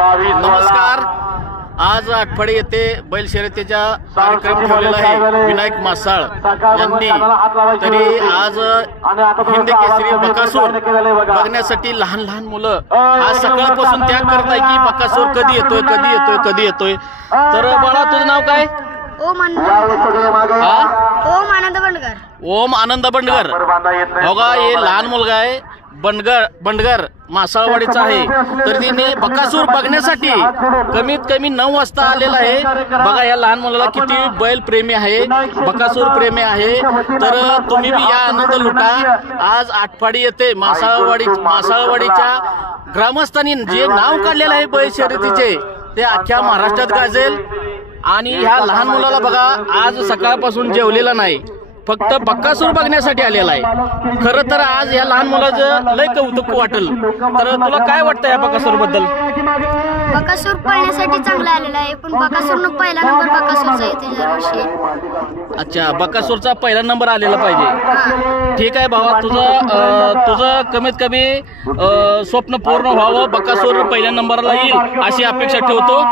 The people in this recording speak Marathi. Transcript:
नमस्कार. आज आटपाडी येथे बैल शर्यतीचा कार्यक्रम ठेवलेला आहे विनायक मासाळ यांनी. तरी आज हिंद केसरी बकासूर बघण्यासाठी लहान लहान मुलं आज सकाळपासून त्याग करत आहे की बकासूर कधी येतोय कधी येतोय कधी येतोय. तर बाळा तुझं नाव काय? ओम आनंद बंडगर. ओम आनंद बंडगर. हो का, हे लहान मुलगा आहे बंडगर मासाळवाडीचा आहे. तर तिने बकासूर बघण्यासाठी कमीत कमी 9 वाजता आलेला आहे. बघा या लहान मुलाला किती बैल प्रेमी आहे, बकासूर प्रेमी आहे. तर तुम्ही बी या आनंद लुटा. आज आटपाडी येथे मासाळवाडीच्या ग्रामस्थांनी जे नाव काढलेलं आहे बैल शर्यतीचे ते अख्ख्या महाराष्ट्रात गाजेल. आणि ह्या लहान मुलाला बघा आज सकाळपासून जेवलेला नाही, फक्त बकासूर बघण्यासाठी आलेला आहे. खरं तर आज या लहान मुलाचं लय कौतुक वाटेल. तर तुला काय वाटतं या बकासूर बद्दल? बकासूर पळण्यासाठी चांगला आलेला आहे, पण बकासूरनं पहिला नंबर बकासूरचा येते दरवर्षी. अच्छा, बकासूरचा पहिला नंबर आलेला पाहिजे. ठीक आहे भावा, तुझं कमीत कमी स्वप्न पूर्ण व्हावं, बकासूर पहिल्या नंबरला येईल अशी अपेक्षा ठेवतो.